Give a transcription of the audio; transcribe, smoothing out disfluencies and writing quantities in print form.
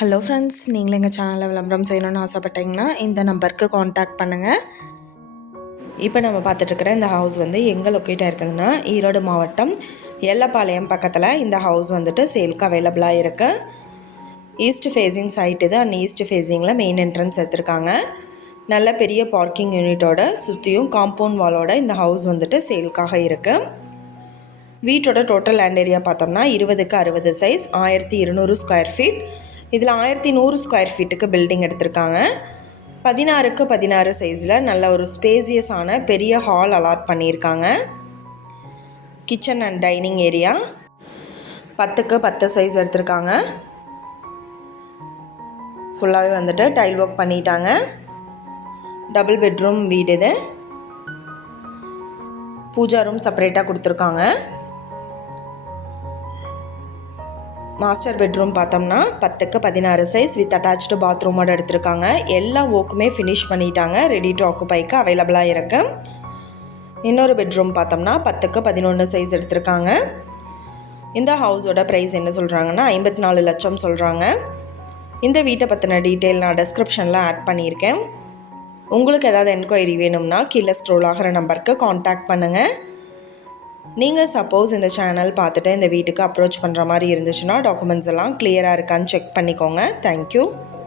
Hello friends, நீங்களும் எங்கள் சேனலில் விளம்பரம் செய்யணும்னு ஆசைப்பட்டீங்கன்னா இந்த நம்பருக்கு காண்டாக்ட் பண்ணுங்கள். இப்போ நம்ம பார்த்துட்ருக்குற இந்த ஹவுஸ் வந்து எங்கே லொக்கேட்டாக இருக்குதுன்னா ஈரோடு மாவட்டம் எல்லப்பாளையம் பக்கத்தில் இந்த ஹவுஸ் வந்துட்டு சேலுக்கு அவைலபிளாக இருக்குது. ஈஸ்ட் ஃபேஸிங் சைட் இது. அண்ட் ஈஸ்ட் ஃபேஸிங்கில் மெயின் என்ட்ரன்ஸ் எடுத்திருக்காங்க. நல்ல பெரிய பார்க்கிங் யூனிட்டோட சுற்றியும் காம்பவுண்ட் வாலோட இந்த ஹவுஸ் வந்துட்டு சேலுக்காக இருக்குது. வீட்டோட டோட்டல் லேண்ட் ஏரியா பார்த்தோம்னா 20க்கு 60 சைஸ், 1200 ஸ்கொயர் ஃபீட். இதில் 1100 ஸ்கொயர் ஃபீட்டுக்கு பில்டிங் எடுத்திருக்காங்க. 16க்கு 16 சைஸில் நல்ல ஒரு ஸ்பேசியஸான பெரிய ஹால் அலாட் பண்ணியிருக்காங்க. கிச்சன் அண்ட் டைனிங் ஏரியா 10க்கு 10 சைஸ் எடுத்திருக்காங்க. ஃபுல்லாகவே வந்துட்டு டைல் ஒர்க் பண்ணிட்டாங்க. டபுள் பெட்ரூம் வீடு இது. பூஜா ரூம் செப்பரேட்டாக கொடுத்துருக்காங்க. மாஸ்டர் பெட்ரூம் பார்த்தோம்னா 10க்கு 16 சைஸ் வித் அட்டாச்டு பாத்ரூமோடு எடுத்திருக்காங்க. எல்லா ஒர்க்குமே ஃபினிஷ் பண்ணிட்டாங்க. ரெடி டு ஆக்குபைக்கு அவைலபிளாக இருக்குது. இன்னொரு பெட்ரூம் பார்த்தோம்னா 10க்கு 11 சைஸ் எடுத்திருக்காங்க. இந்த ஹவுஸோட ப்ரைஸ் என்ன சொல்கிறாங்கன்னா 54 லட்சம் சொல்கிறாங்க. இந்த வீட்டை பற்றின டீட்டெயில் நான் டிஸ்கிரிப்ஷனில் ஆட் பண்ணியிருக்கேன். உங்களுக்கு ஏதாவது என்கொயரி வேணும்னா கீழே ஸ்க்ரோல் ஆகிற நம்பருக்கு காண்டாக்ட் பண்ணுங்கள். நீங்கள் சப்போஸ் இந்த சேனல் பார்த்துட்டு இந்த வீட்டுக்கு அப்ரோச் பண்ணுற மாதிரி இருந்துச்சுன்னா டாக்குமெண்ட்ஸ் எல்லாம் கிளியராக இருக்கான்னு செக் பண்ணிக்கோங்க. தேங்க்யூ.